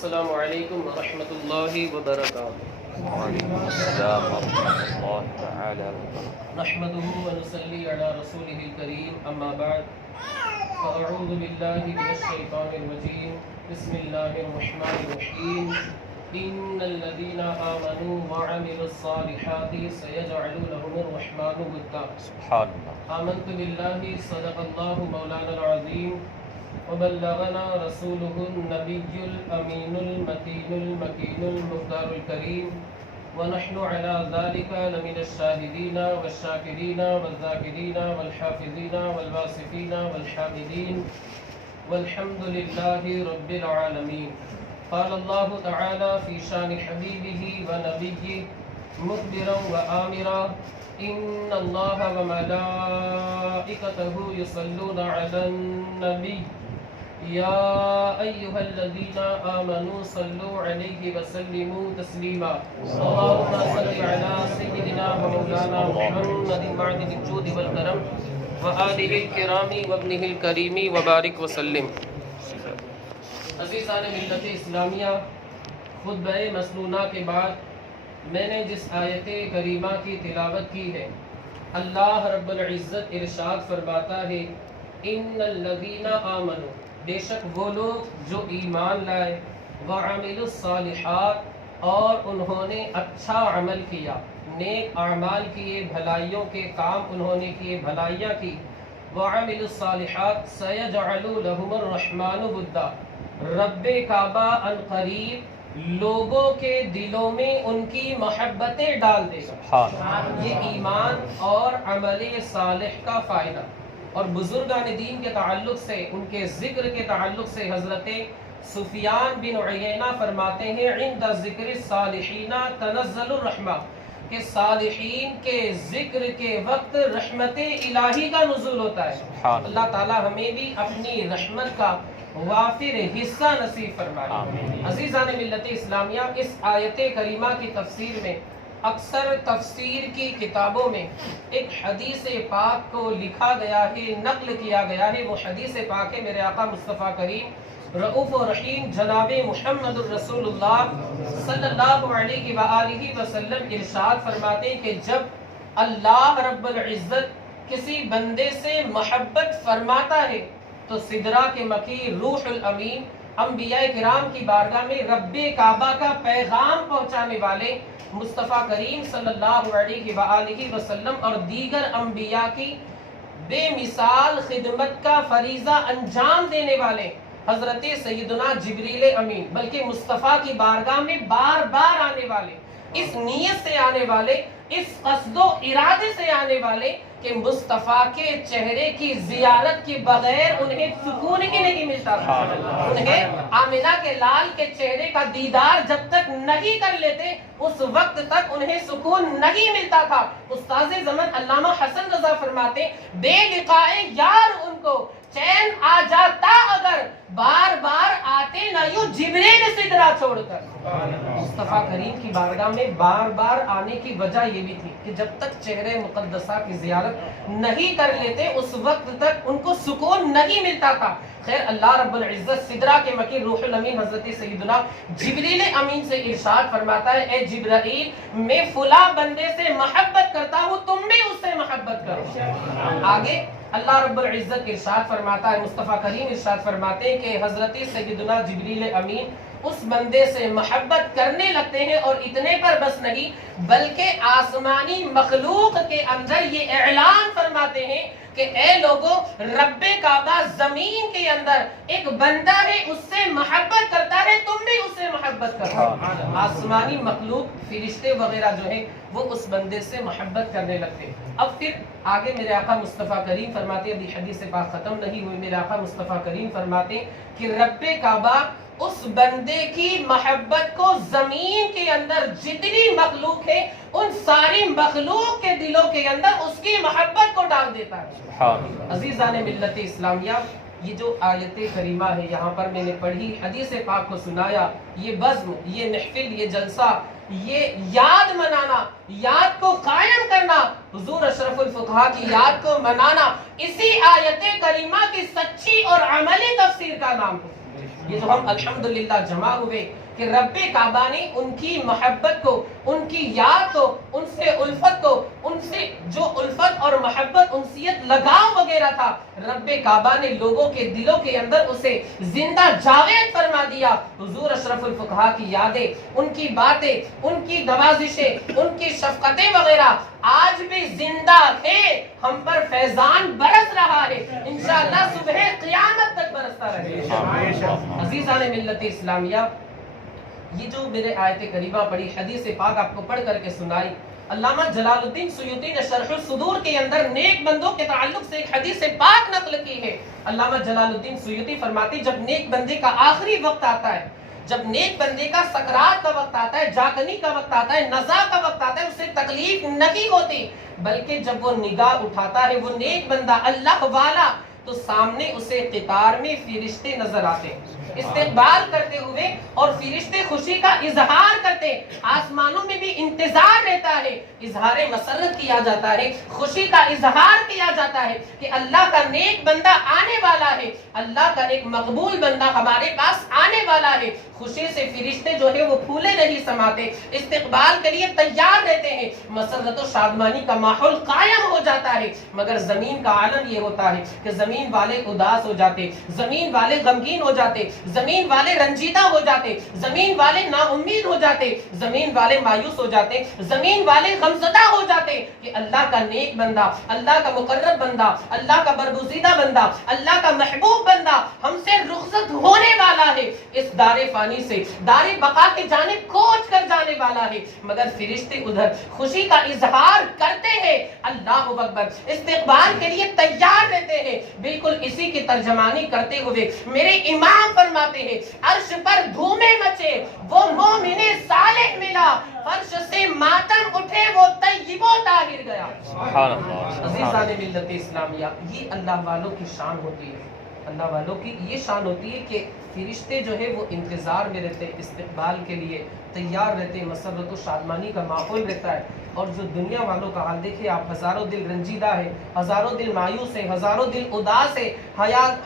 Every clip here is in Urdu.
السلام علیکم ورحمۃ اللہ وبرکاتہ۔ وعلیکم السلام ورحمۃ اللہ تعالی وبرکاتہ۔ نحمده ونصلی علی رسولہ الکریم، اما بعد فاعوذ باللہ من الشیطان الرجیم، بسم اللہ الرحمن الرحیم۔ ان الذین آمنوا وعملوا الصالحات سیجعل لهم الرحمن ودا۔ سبحان اللہ۔ آمنت باللہ صدق اللہ مولانا العظیم وبلغنا رسوله النبي الأمين المتين المكين المختار الكريم، ونحن على ذلك لمن الشاهدين والشاكرين والذاكرين والحافظين والواصفين والحامدين، والحمد لله رب العالمين۔ قال الله تعالى في شان حبيبه ونبيه مخبرا وآمرا، إن الله وملائكته يصلون على النبي يا أيها الذين آمنوا صلوا عليه وسلموا تسليما۔ اللهم صل على سيدنا ومولانا محمد معدن الجود والكرم وآله الكرام وابنه الكريم وبارك وسلم۔ عزیزان ملت اسلامیہ، خطبہ مسنونہ کے بعد میں نے جس آیت کریمہ کی تلاوت کی ہے، اللہ رب العزت ارشاد فرماتا ہے ان الذین آمنوا، بے شک وہ لوگ جو ایمان لائے، وعملوا الصالحات، اور انہوں نے اچھا عمل کیا، نیک اعمال کیے، بھلائیوں کے کام انہوں نے کیے، بھلائیاں کی، وعملوا الصالحات سیجعل لهم الرحمن ودا، رب کعبہ ان قریب لوگوں کے دلوں میں ان کی محبتیں ڈال دے گا۔ یہ ایمان اور عمل صالح کا فائدہ۔ اور بزرگان دین کے تعلق سے، ان کے ذکر کے تعلق سے حضرت سفیان بن عیینہ فرماتے ہیں عند ذکر الصالحین تنزل الرحمہ، کہ صالحین کے ذکر کے وقت رحمت الہی کا نزول ہوتا ہے۔ اللہ تعالی ہمیں بھی اپنی رحمت کا وافر حصہ نصیب فرمائے۔ عزیزان ملت اسلامیہ، اس آیت کریمہ کی تفسیر میں اکثر تفسیر کی کتابوں میں ایک حدیث پاک کو لکھا گیا ہے، نقل کیا گیا ہے۔ وہ حدیث پاک ہے میرے آقا مصطفیٰ کریم رؤوف و رحیم جناب محمد الرسول اللہ صلی اللہ علیہ وآلہ وسلم ارشاد فرماتے ہیں کہ جب اللہ رب العزت کسی بندے سے محبت فرماتا ہے تو سدرہ کے مکی روح الامین انبیاء کرام کی بارگاہ میں رب کعبہ کا پیغام پہنچانے والے مصطفیٰ کریم صلی اللہ علیہ وآلہ وسلم اور دیگر انبیاء کی بے مثال خدمت کا فریضہ انجام دینے والے حضرت سیدنا جبریل امین، بلکہ مصطفیٰ کی بارگاہ میں بار بار آنے والے، اس نیت سے آنے والے، اس قصد و ارادے سے آنے والے کہ مصطفیٰ کے چہرے کی زیارت کے بغیر انہیں سکون ہی نہیں ملتا تھا۔ انہیں آمنہ کے لال کے چہرے کا دیدار جب تک نہیں کر لیتے اس وقت تک انہیں سکون نہیں ملتا تھا۔ استاذ زمن علامہ حسن رضا فرماتے بے لقائے یار ان کو چین آ جاتا اگر بار بار آتے نہ یوں جبریل سدرہ چھوڑ کر۔ مصطفیٰ کریم کی بارگاہ میں بار بار آنے کی وجہ یہ بھی تھی کہ جب تک چہرے مقدسہ کی زیارت نہیں کر لیتے اس وقت تک ان کو سکون نہیں ملتا تھا۔ خیر، اللہ رب العزت سدرہ کے مکی روح الامین حضرت سیدنا جبریل امین سے ارشاد فرماتا ہے اے جبرائیل، میں فلاں بندے سے محبت کرتا ہوں، تم بھی اس سے محبت کرو۔ آگے اللہ رب العزت ارشاد فرماتا ہے، مصطفیٰ کریم ارشاد فرماتے ہیں کہ حضرت سیدنا جبریل امین اس بندے سے محبت کرنے لگتے ہیں، اور اتنے پر بس نہیں بلکہ آسمانی مخلوق کے اندر یہ اعلان فرماتے ہیں کہ اے لوگوں، رب کعبہ زمین کے اندر ایک بندہ ہے، اس سے محبت کرتا ہے، تم بھی اس سے محبت کرو۔ آسمانی مخلوق فرشتے وغیرہ جو ہیں وہ اس بندے سے محبت کرنے لگتے ہیں۔ اب پھر آگے میرے آقا مصطفیٰ کریم فرماتے ہیں، ابھی حدیث پاک ختم نہیں ہوئی، میرے آقا مصطفیٰ کریم فرماتے ہیں کہ رب کعبہ اس بندے کی محبت کو زمین کے اندر جتنی مخلوق ہے ان ساری مخلوق کے دلوں کے اندر اس کی محبت کو ڈال دیتا ہے۔ عزیزان ملت اسلامیہ، یہ جو آیت کریمہ ہے یہاں پر میں نے پڑھی، حدیث پاک کو سنایا، یہ بزم، یہ محفل، یہ جلسہ، یہ یاد منانا، یاد کو قائم کرنا، حضور اشرف الفقہا کی یاد کو منانا، اسی آیت کریمہ کی سچی اور عملی تفسیر کا نام ہے۔ یہ جو ہم الحمدللہ جمع ہوئے کہ رب کعبہ نے ان کی محبت کو، ان کی یاد کو، ان سے الفت کو، ان سے جو الفت اور محبت، انسیت، لگاؤ وغیرہ تھا، رب کعبہ نے لوگوں کے دلوں کے اندر اسے زندہ جاوید فرما دیا۔ حضور اشرف الفقہا کی یادیں، ان کی باتیں، ان کی نوازشیں، ان کی شفقتیں وغیرہ آج بھی زندہ ہے، ہم پر فیضان برس رہا ہے، انشاءاللہ صبح قیامت تک برستا رہے گا۔ عزیزان ملت اسلامیہ، یہ جو میرے آیت کریمہ پڑھی، حدیث پاک آپ کو پڑھ کر کے سنائی، علامہ جلال الدین سیوطی نے شرح الصدور کے اندر نیک بندوں کے تعلق سے ایک حدیث پاک نقل کی ہے۔ علامہ جلال الدین سیوطی فرماتے جب نیک بندے کا آخری وقت آتا ہے، جب نیک بندے کا سکرات کا وقت آتا ہے، جاگنی کا وقت آتا ہے، نزا کا وقت آتا ہے، اسے تکلیف نہیں ہوتی، بلکہ جب وہ نگاہ اٹھاتا ہے وہ نیک بندہ اللہ والا، تو سامنے اسے قطار میں فرشتے نظر آتے ہیں استقبال کرتے ہوئے، اور فرشتے خوشی کا اظہار کرتے، آسمانوں میں بھی انتظار رہتا ہے، اظہار مسرت کیا جاتا ہے، خوشی کا اظہار کیا جاتا ہے کہ اللہ کا نیک بندہ آنے والا ہے، اللہ کا ایک مقبول بندہ ہمارے پاس آنے والا ہے۔ خوشی سے فرشتے جو ہے وہ پھولے نہیں سماتے، استقبال کے لیے تیار رہتے ہیں، مسرت و شادمانی کا ماحول قائم ہو جاتا ہے۔ مگر زمین کا عالم یہ ہوتا ہے کہ زمین والے اداس ہو جاتے، زمین والے غمگین ہو جاتے، زمین والے رنجیدہ ہو جاتے، زمین والے نا امید ہو جاتے، زمین والے مایوس ہو جاتے، زمین والے غمزدہ ہو جاتے کہ اللہ کا نیک بندہ، اللہ کا مقرب بندہ، اللہ کا برگزیدہ بندہ، اللہ کا محبوب بندہ ہم سے رخصت ہونے والا ہے، اس دار فانی سے دار بقا کی جانب کوچ کر جانے والا ہے۔ مگر فرشتے ادھر خوشی کا اظہار کرتے ہیں، اللہ اکبر، استقبال کے لیے تیار رہتے ہیں۔ بالکل اسی کی ترجمانی کرتے ہوئے میرے امام فرماتے ہیں عرش پر دھومے مچے وہ مومن صالح ملا، فرش سے ماتم اٹھے وہ طیب و طاہر گیا۔ سبحان اللہ۔ عزیزان ملت اسلامیہ، یہ اللہ والوں کی شان ہوتی ہے، اللہ والوں کی یہ شان ہوتی ہے کہ فرشتے جو ہے وہ انتظار میں رہتے، استقبال کے لیے تیار رہتے، مسرت و شادمانی کا ماحول رہتا ہے۔ اور جو دنیا والوں کا حال دیکھیں آپ، ہزاروں دل رنجیدہ ہے، ہزاروں دل مایوس ہے، ہزاروں دل اداس ہے،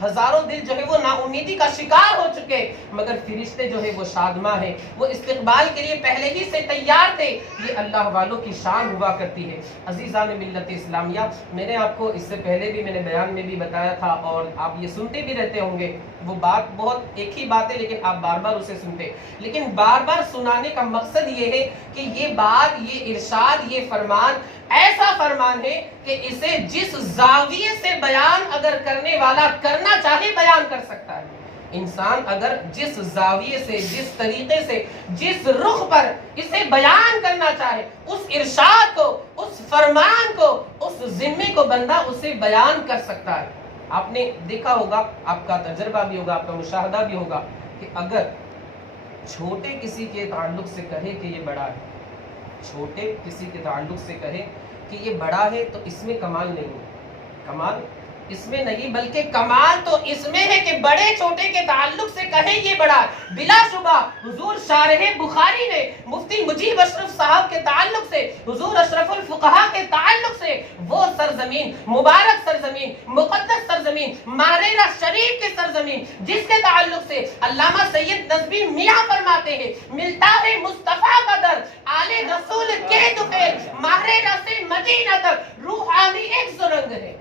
ہزاروں دل جو ہے وہ نا امیدی کا شکار ہو چکے، مگر فرشتے جو ہے وہ شادماں ہیں، وہ استقبال کے لیے پہلے ہی سے تیار تھے۔ یہ اللہ والوں کی شان ہوا کرتی ہے۔ عزیزان ملت اسلامیہ، میں نے آپ کو اس سے پہلے بھی میں نے بیان میں بھی بتایا تھا، اور آپ یہ سنتے بھی رہتے ہوں گے، وہ بات بہت ایک ہی بات ہے لیکن آپ بار بار اسے سنتے، لیکن بار بار سنانے کا مقصد یہ ہے کہ یہ بات، یہ ارشاد، یہ فرمان ایسا فرمان ہے کہ اسے جس زاویے سے بیان اگر کرنے والا کرنا چاہے بیان کر سکتا ہے۔ انسان اگر جس زاویے سے، جس طریقے سے، جس رخ پر اسے بیان کرنا چاہے، اس ارشاد کو، اس فرمان کو، اس ذمے کو بندہ اسے بیان کر سکتا ہے۔ آپ نے دیکھا ہوگا، آپ کا تجربہ بھی ہوگا، آپ کا مشاہدہ بھی ہوگا کہ اگر چھوٹے کسی کے تعلق سے کہے کہ یہ بڑا ہے، چھوٹے کسی کے تعلق سے کہے کہ یہ بڑا ہے، تو اس میں کمال نہیں ہے، کمال اس میں نہیں، بلکہ کمال تو اس میں ہے کہ بڑے چھوٹے کے تعلق سے کہے یہ بڑا ہے۔ بلا شبہ حضور شارح بخاری نے مفتی مجیب اشرف صاحب کے تعلق سے، حضور اشرف الفقہا کے تعلق سے، وہ سرزمین، مبارک سرزمین، مقدس سرزمین، ماریرہ شریف کی سرزمین، جس کے تعلق سے علامہ سید نظمی میاں فرماتے ہیں ملتا ہے مصطفیٰ کا در آل رسول کے دفیل، ماریرہ سے مدینہ تک روحانی ایک سرنگ ہے۔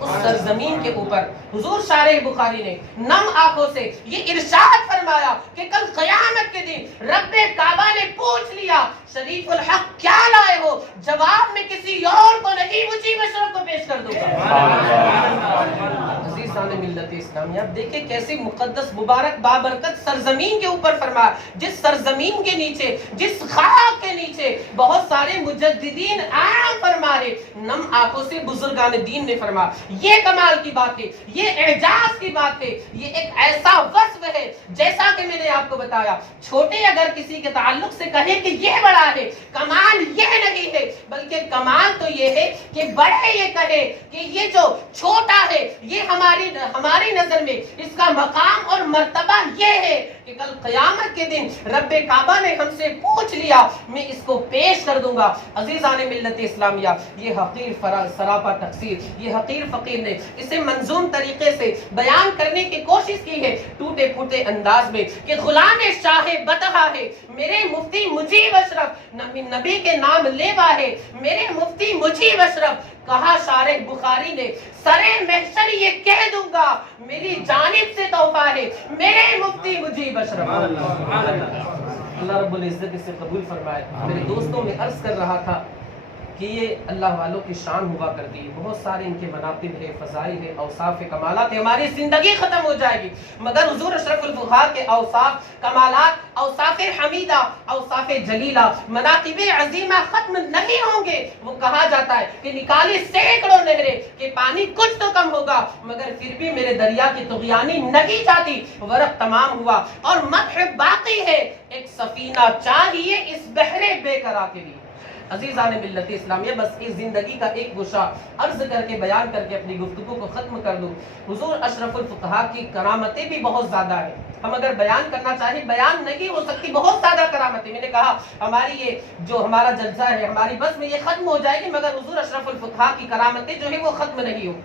اس سرزمین کے اوپر حضور شارح بخاری نے نم آنکھوں سے یہ ارشاد فرمایا کہ کل قیامت کے دن رب کعبہ نے پوچھ لیا شریف الحق کیا لائے ہو، جواب میں کسی اور کو نہیں مجیب اشرف کو پیش کر دوں گا۔ عزیزان ملت اسلامیہ، دیکھیں کیسی مقدس مبارک بابرکت سرزمین کے اوپر فرمایا، جس سرزمین کے نیچے، جس خاک کے نیچے بہت سارے مجددین آرام فرمائے، نم آنکھوں سے بزرگان دین نے فرمایا یہ کمال کی بات ہے، یہ اعجاز کی بات ہے، یہ ایک ایسا وصف ہے جیسا کہ میں نے آپ کو بتایا۔ چھوٹے اگر کسی کے تعلق سے کہے کہ یہ بڑا ہے، کمال یہ نہیں ہے، بلکہ کمال تو یہ ہے کہ بڑے یہ کہے کہ یہ جو چھوٹا ہے یہ ہماری نظر میں اس کا مقام اور مرتبہ یہ ہے کہ کل قیامت کے دن رب کعبہ نے ہم سے پوچھ لیا، میں اس کو پیش کر دوں گا۔ عزیزان ملت اسلامیہ، یہ حقیر سراپا تقصیر، یہ حقیر فقیر نے اسے منظوم طریقے سے بیان کرنے کی کوشش کی ہے، ٹوٹے پھوٹے انداز میں، کہ غلام شاہ بطحہ ہے میرے مفتی مجیب اشرف، نبی کے نام لیوا ہے میرے مفتی مجیب اشرف۔ کہا شارح بخاری نے، سرے محشر یہ کہہ دوں گا میری جانب سے تحفہ ہے میرے مفتی مجیب اشرف۔ اللہ رب العزت اسے قبول فرمائے۔ میرے دوستوں میں عرض کر رہا تھا کہ یہ اللہ والوں کی شان ہوا کرتی ہے، بہت سارے ان کے مناقب ہے، فضائل ہے، اوصاف کمالات ہے، ہماری زندگی ختم ہو جائے گی مگر حضور اشرف الفخار کے اوصاف کمالات، اوصاف حمیدہ، اوصاف جلیلہ، مناقب عظیمہ ختم نہیں ہوں گے۔ وہ کہا جاتا ہے کہ نکالی سینکڑوں نہریں کہ پانی کچھ تو کم ہوگا مگر پھر بھی میرے دریا کی طغیانی نہیں جاتی۔ ورق تمام ہوا اور مدح باقی ہے، ایک سفینہ چاہیے اس بحر بے قرار کے لیے۔ عزیزان ملت اسلامیہ، بس اس زندگی کا ایک گوشہ عرض کر کے بیان کر کے اپنی گفتگو کو ختم کر دوں۔ حضور اشرف الفقہا کی کرامتیں بھی بہت زیادہ ہیں، ہم اگر بیان کرنا چاہیں بیان نہیں ہو سکتی، بہت زیادہ کرامتیں۔ میں نے کہا ہماری یہ جو ہمارا جلسہ ہے، ہماری بس میں یہ ختم ہو جائے گی مگر حضور اشرف الفقہا کی کرامتیں جو ہے وہ ختم نہیں ہو۔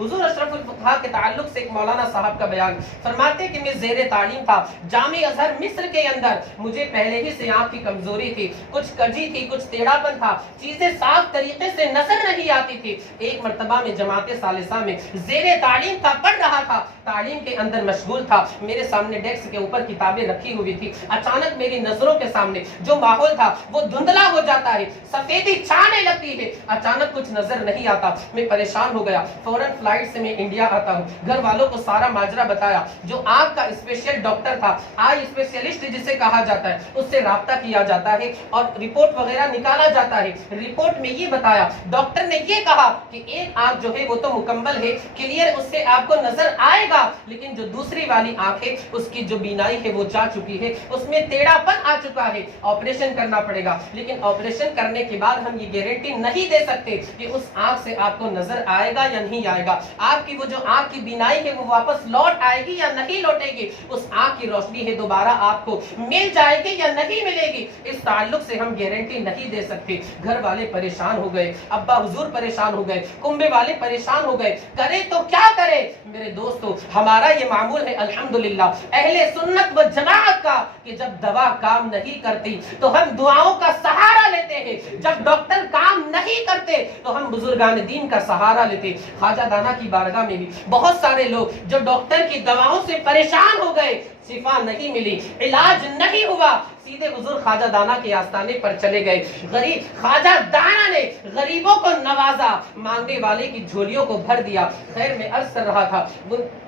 حضور اشرف الفقہا کے تعلق سے ایک مولانا صاحب کا بیان فرماتے کہ میں زیر تعلیم تھا جامع ازہر مصر کے اندر، مجھے پہلے ہی سے آنکھ کی کمزوری تھی، کچھ کجی تھی، کچھ ٹیڑھا پن تھا، چیزیں صاف طریقے سے نظر نہیں آتی تھی۔ ایک مرتبہ میں جماعت ثالثہ میں زیر تعلیم تھا، پڑھ رہا تھا، تعلیم کے اندر مشغول تھا، میرے سامنے ڈیسک کے اوپر کتابیں رکھی ہوئی تھی، اچانک میری نظروں کے سامنے جو ماحول تھا وہ دھندلا ہو جاتا ہے، سفیدی چھانے لگتی ہے، اچانک کچھ نظر نہیں آتا، میں پریشان ہو گیا، فوراً فلائٹ سے میں انڈیا آتا ہوں، گھر والوں کو سارا ماجرا بتایا، جو آنکھ کا اسپیشل ڈاکٹر تھا، آئی اسپیشلسٹ جسے کہا جاتا ہے، اس سے رابطہ کیا جاتا ہے اور رپورٹ وغیرہ نکالا جاتا ہے۔ رپورٹ میں یہ بتایا، ڈاکٹر نے یہ کہا کہ ایک آنکھ جو ہے وہ تو مکمل ہے، کلیئر، اس سے آپ کو نظر آئے گا، لیکن جو دوسری والی آنکھ ہے اس کی جو بینائی ہے وہ جا چکی ہے، اس میں ٹیڑھا پن آ چکا ہے، آپریشن کرنا پڑے گا، لیکن آپریشن کرنے کے بعد ہم یہ گارنٹی نہیں دے سکتے کہ اس آنکھ سے آپ کو نظر آئے گا یا نہیں آئے گا، آپ کی وہ جو آنکھ کی بینائی ہے وہ واپس لوٹ آئے گی یا نہیں لوٹے گی، اس آنکھ کی روشنی ہے دوبارہ آپ کو مل جائے گی یا نہیں ملے گی، اس تعلق سے ہم گارنٹی نہیں دے سکتے۔ گھر والے پریشان ہو گئے، ابا حضور پریشان ہو گئے، کنبے والے پریشان ہو گئے، کرے تو کیا کرے؟ میرے دوستو، ہمارا یہ معمول ہے الحمدللہ اہل سنت و جماعت کا کہ جب دوا کام نہیں کرتی تو ہم دعاؤں کا سہارا لیتے ہیں، جب ڈاکٹر کام نہیں کرتے تو ہم بزرگان دین کا سہارا لیتے۔ خواجہ دانا کی بارگاہ میں بھی بہت سارے لوگ جو ڈاکٹر کی دواؤں سے پریشان ہو گئے، شفا نہیں ملی، علاج نہیں ہوا، سیدھے حضور خواجہ دانا کے آستانے پر چلے گئے۔ غریب خواجہ دانا نے غریبوں کو نوازا، مانگنے والے کی جھولیوں کو بھر دیا۔ خیر میں عرض کر رہا تھا،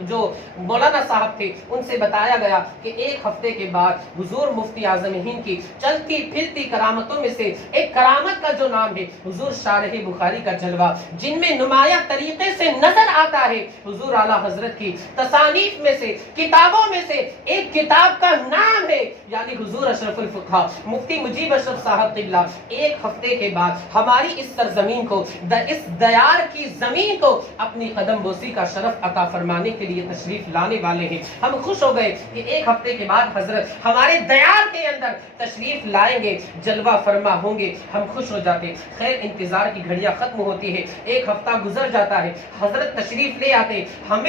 جو مولانا صاحب تھے ان سے بتایا گیا کہ ایک ہفتے کے بعد حضور مفتی اعظم ہند کی چلتی پھرتی کرامتوں میں سے ایک کرامت کا جو نام ہے حضور شارح بخاری کا جلوہ، جن میں نمایاں طریقے سے نظر آتا ہے حضور اعلیٰ حضرت کی تصانیف میں سے، کتابوں میں سے ایک کتاب کا نام ہے یعنی حضور اشرف الفقہا مفتی مجیب اشرف صاحب قبلہ ایک ہفتے کے بعد ہماری اس سرزمین کو، اس دیار کی زمین کو اپنی قدم بوسی کا شرف عطا فرمانے کے لیے تشریف لانے والے ہیں۔ ہم خوش ہو گئے کہ ایک ہفتے کے بعد حضرت ہمارے دیار کے اندر تشریف لائیں گے، جلوہ فرما ہوں گے، ہم خوش ہو جاتے۔ خیر انتظار کی گھڑیاں ختم ہوتی ہے، ایک ہفتہ گزر جاتا ہے، حضرت تشریف لے آتے، ہم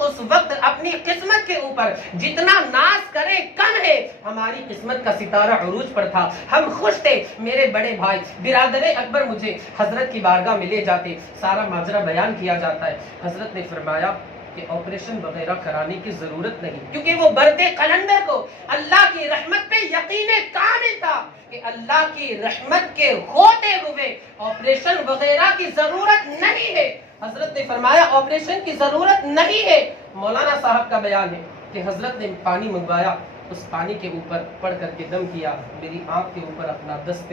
اس وقت اپنی قسمت کے اوپر جتنا ناز کریں کم ہے، ہماری قسمت کا ستارہ عروج پر تھا، ہم خوش تھے۔ میرے بڑے بھائی برادر اکبر مجھے حضرت کی بارگاہ میں لے جاتے، سارا ماجرا بیان کیا جاتا ہے۔ حضرت نے فرمایا کہ آپریشن وغیرہ کرانے کی ضرورت نہیں، کیونکہ وہ برتے قلندر کو اللہ کی رحمت پہ یقین کامل تھا کہ اللہ کی رحمت کے ہوتے ہوئے آپریشن وغیرہ کی ضرورت نہیں ہے۔ حضرت نے فرمایا آپریشن کی ضرورت نہیں ہے۔ مولانا صاحب کا بیان ہے کہ حضرت نے پانی منگوایا، اس پانی کے اوپر پڑھ کر کے دم کیا، میری آنکھ کے اوپر اپنا دست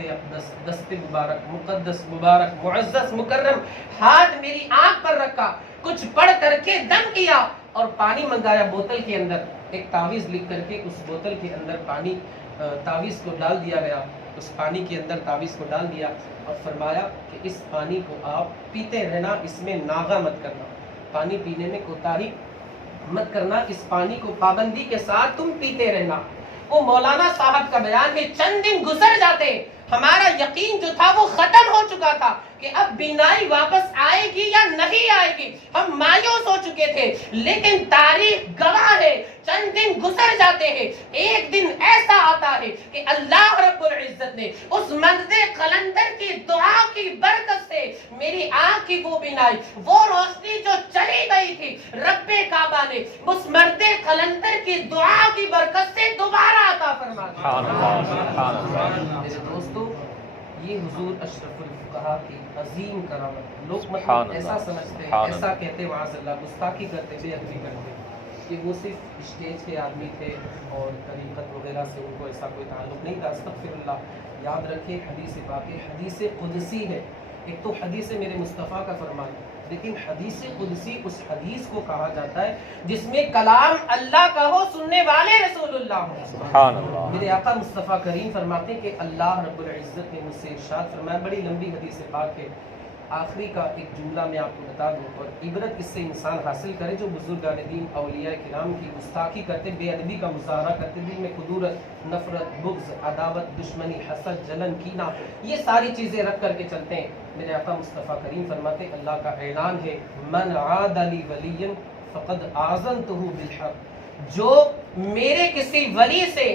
مبارک، مقدس مبارک، معزز مکرم ہاتھ میری آنکھ پر رکھا، کچھ پڑھ کر کے دم کیا اور پانی منگایا بوتل کے اندر، ایک تعویذ لکھ کر کے اس بوتل کے اندر پانی تعویذ کو ڈال دیا گیا، اس پانی کے اندر تعویذ کو ڈال دیا اور فرمایا کہ اس پانی کو آپ پیتے رہنا، اس میں ناغہ مت کرنا، پانی پینے میں کوتاہی مت کرنا اس پانی کو پابندی کے ساتھ تم پیتے رہنا۔ وہ مولانا صاحب کا بیان ہے، چند دن گزر جاتے ہمارا یقین جو تھا وہ ختم ہو چکا تھا کہ اب بینائی واپس آئے گی یا نہیں آئے گی، ہم مایوس ہو چکے تھے، لیکن تاریخ گواہ ہے چند دن گزر جاتے ہیں، ایک دن ایسا آتا ہے کہ اللہ رب العزت نے اس مرد قلندر کی دعا کی برکت سے میری آنکھ کی وہ بینائی، وہ روشنی جو چلی گئی تھی، رب کعبہ نے اس مرد قلندر کی دعا کی برکت سے دوبارہ عطا فرما دی۔ سبحان اللہ، سبحان اللہ۔ میرے دوستو، یہ حضور اشرف الفقہا کی عظیم کرامت، لوگ سبحان مطلب اللہ، ایسا سمجھتے ہیں، سبحان ایسا کہتے معاذ اللہ، گستاخی کرتے، بے ادبی کرتے کہ وہ صرف اسٹیج کے آدمی تھے اور طریقت وغیرہ سے ان کو ایسا کوئی تعلق نہیں تھا۔ استغفر اللہ، یاد رکھیں حدیث پاک حدیث قدسی ہے، ایک تو حدیث میرے مصطفیٰ کا فرمان، لیکن حدیث قدسی اس حدیث کو کہا جاتا ہے جس میں کلام اللہ کا ہو، سننے والے رسول اللہ ہو۔ سبحان اللہ۔ میرے آقا مصطفیٰ کریم فرماتے ہیں کہ اللہ رب العزت نے مجھ سے ارشاد فرمایا، بڑی لمبی حدیث پاک ہے، آخری کا ایک جملہ میں آپ کو بتا دوں اور عبرت اس سے انسان حاصل کرے جو بزرگان دین اولیاء کرام کی گستاخی کرتے، بے ادبی کا مظاہرہ کرتے، دل میں خدورت، نفرت، بغض، عداوت، دشمنی، حسد، جلن، کینہ، یہ ساری چیزیں رکھ کر کے چلتے ہیں۔ میرے آقا مصطفیٰ کریم فرماتے ہیں اللہ کا اعلان ہے، من عاد لی ولیا فقد آذنتہ بالحرب، جو میرے کسی ولی سے،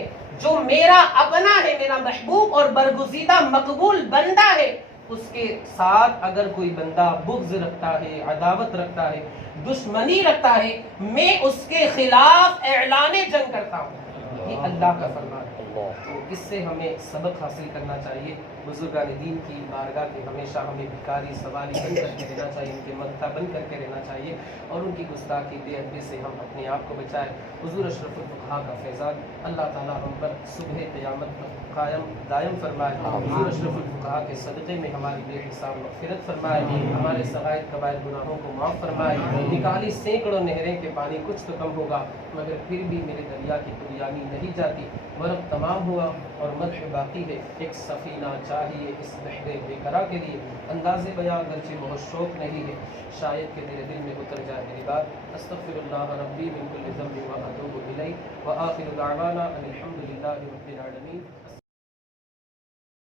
جو میرا اپنا ہے، میرا محبوب اور برگزیدہ مقبول بندہ ہے، اس کے ساتھ اگر کوئی بندہ بغض رکھتا ہے، عداوت رکھتا ہے، دشمنی رکھتا ہے، میں اس کے خلاف اعلان جنگ کرتا ہوں۔ یہ اللہ کا فرمان ہے۔ تو اس سے ہمیں سبق حاصل کرنا چاہیے، بزرگان دین کی بارگاہ کے ہمیشہ ہمیں بھکاری سوالی بن کر کے رہنا چاہیے، ان کے مدتا بن کر کے رہنا چاہیے اور ان کی گستاخی بے ادبی سے ہم اپنے آپ کو بچائیں۔ حضور اشرف الفقہا کا فیضان اللہ تعالیٰ ہم پر صبح قیامت تک قائم دائم فرمائے۔ حضور اشرف الفقہا کے صدقے میں ہماری بے حساب مغفرت فرمائے، ہمارے صغائر کبائر گناہوں کو معاف فرمائے۔ نکالی سینکڑوں نہریں کے پانی کچھ تو کم ہوگا مگر پھر بھی میرے دریا کی پریانی نہیں جاتی، ورق تمام ہوا اور مدح باقی ہے، ایک سفینہ چاہیے اس بحر بے قرار کے لیے۔ انداز بیان اگرچہ بہت شوق نہیں ہے، شاید کہ میرے دل میں اتر جائے میری بات۔ استغفر اللہ ربی من کل ذنب و اتوب الیہ، وآخر دعوانا ان الحمد للہ رب العالمین۔